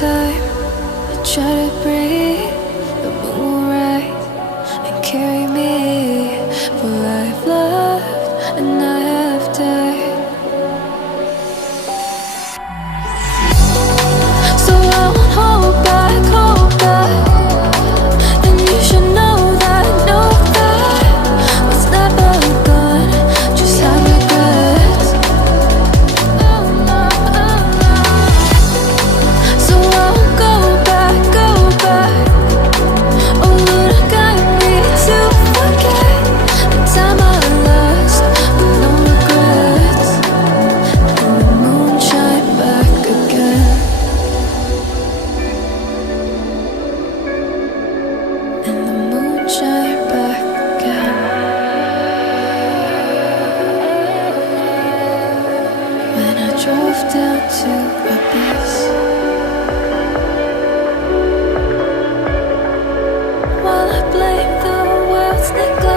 time, I try to breathe. The moon will rise and carry me, for I've loved and I have died. So I won't hold back, hold back. And you should know that what's never gone just have regrets. So I won't go back, go back. Oh Lord, I got me to forget the time I lost with no regrets. And the moon shine back again. And the moon shine back again. When I drove down to Abyss, while I blame the world's neglect,